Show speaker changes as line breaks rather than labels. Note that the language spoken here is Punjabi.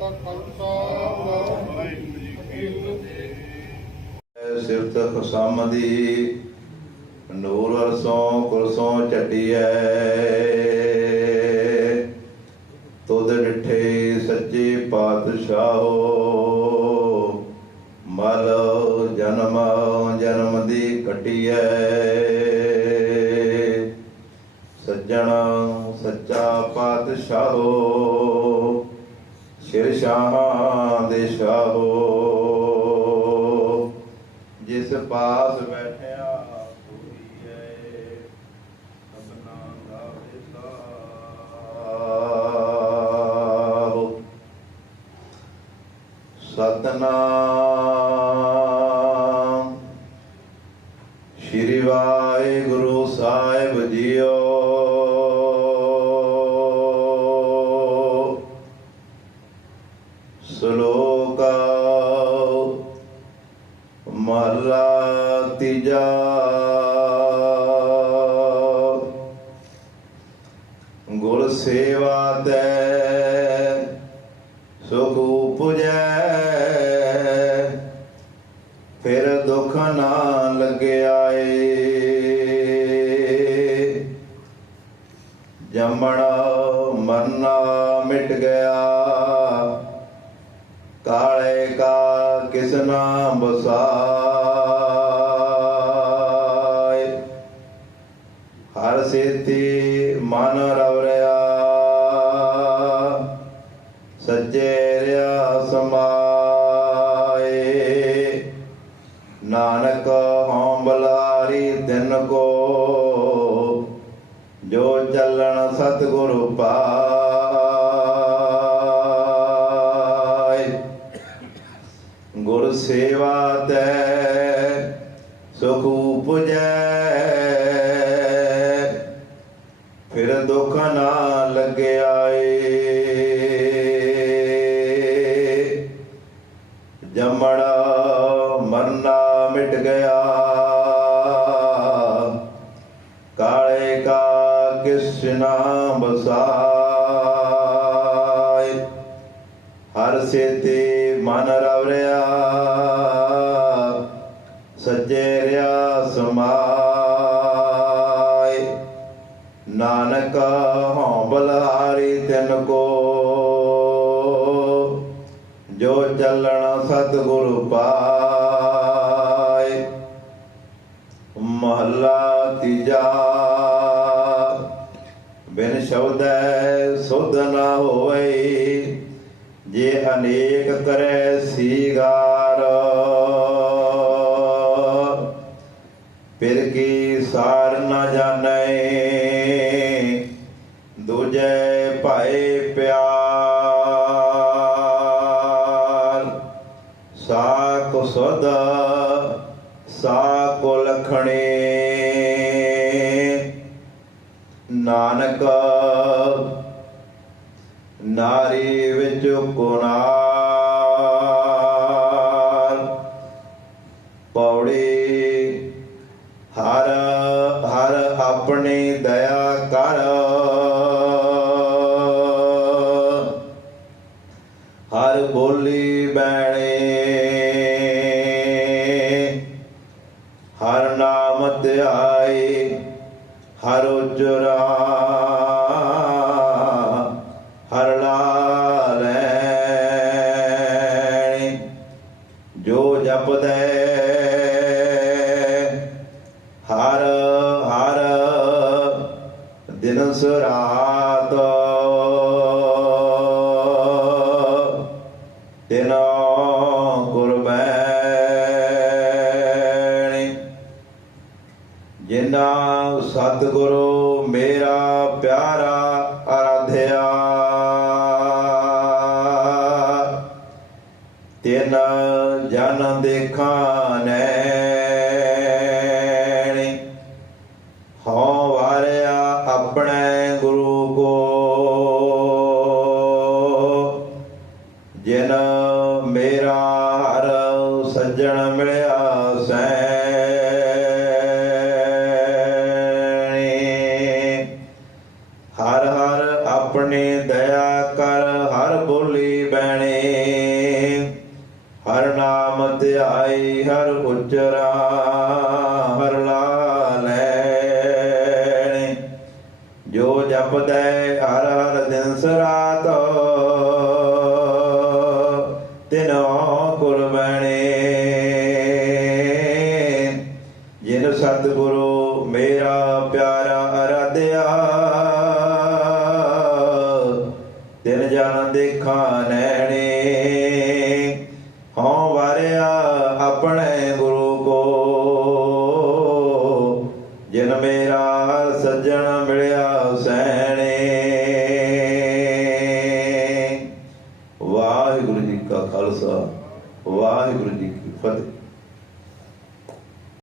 ਦਾ ਖਾਲਸਾ ਵਾਹਿਗੁਰੂ ਜੀ ਕੀ ਫਤਿਹ
ਸਿਰਤ ਅਸਾਮਦੀ ਨੂਰ ਅਰਸੋਂ ਕੁਲਸੋਂ ਛੱਡੀਐ ਤੁਧ ਡਿਠੇ ਸੱਚੇ ਪਾਤਸ਼ਾਹ ਪਾਸ ਬੈਠਿਆ ਹੋਈ ਸਭਨਾ ਦਾ ਵਿਸਾਹੋ ਸਤਨਾਮ। ਸ਼੍ਰੀ ਵਾਹਿਗੁਰੂ ਸਾਹਿਬ ਜੀਓ। ਸੇਵਾ ਤੈ, ਸੁਖ ਉਪਜੈ। ਫਿਰ ਦੁਖ ਨਾ ਲੱਗਿਆ ਏ ਜੰਮਣਾ, ਮਰਨਾ ਮਿਟ ਗਿਆ। ਕਾਲੇ ਕਾ ਕਿਸਨਾ ਬਸਾਏ ਹਰ ਸੇਤੀ ਮਨ ਰਵਰੇ ਸੱਚੇ ਰਿਆ ਸਮਾਏ। ਨਾਨਕ ਹਉ ਬਲਾਰੀ ਤਿਨ ਕੋ ਜੋ ਚੱਲਣ ਸਤਿਗੁਰੂ ਪਾ ਸੇਤੇ ਮਨ ਰਵਰਿਆ, ਸੱਜੇ ਰਿਆ ਸਮਾਏ। ਨਾਨਕ ਹਉ ਬਲਹਾਰੀ ਤਿਨ ਕੋ, ਜੋ ਚੱਲਣ ਸਤਿਗੁਰੂ ਪਾਏ। ਮਹੱਲਾ ਤੀਜਾ, ਬਿਨ ਸ਼ਬਦੈ ਸੁਧ ਨਾ ਹੋਈ ਜੇ ਅਨੇਕ ਕਰੈ ਸੀਗਾਰ। ਫਿਰ ਕੀ ਸਾਰ ਨ ਜਾਣੈ? ਦੂਜੈ ਭਾਏ ਪਿਆਰ। ਸਾ ਕੋ ਸਦ ਸਾ ਕੋ ਲਖਣੇ। ਨਾਨਕ ਨਾਰੀ ਵਿੱਚ ਕੁਨਾਰ। ਪੌੜੀ, ਹਰ ਹਰ ਆਪਣੀ ਦਇਆ ਕਰ। ਹਰ ਬੋਲੀ ਬੈਣੇ ਹਰ ਨਾਮ ਧਿਆਈ ਹਰ ਉਜਰਾ। ਦਿਨ ਸਰਾਤ ਦਿਨ ਕੁਰਬੈਣੀ ਜਿਨਾ ਸਤਿਗੁਰੂ ਮੇਰਾ ਪਿਆਰਾ ਆਰਾਧਿਆ। ਤਿਨ ਜਨ ਦੇਖਾਂ ਜਿਨ ਮੇਰਾ ਹਰ ਸੱਜਣ ਮਿਲਿਆ ਸੈਣੀ। ਹਰ ਹਰ ਆਪਣੀ ਦਇਆ ਕਰ ਹਰ ਬੋਲੀ ਬੈਣੇ। ਹਰ ਨਾਮ ਧਿਆਈ ਹਰ ਉਚਰਾ ਜਾਣੇ ਜਿਨ ਮੇਰਾ ਪਿਆਰਾ ਅਰਾਧਿਆ ਦਿਨ ਜਾਣ ਦੇਖਾ ਨੈਣੇ ਹਉ ਵਾਰਿਆ ਆਪਣੇ ਗੁਰੂ ਕੋ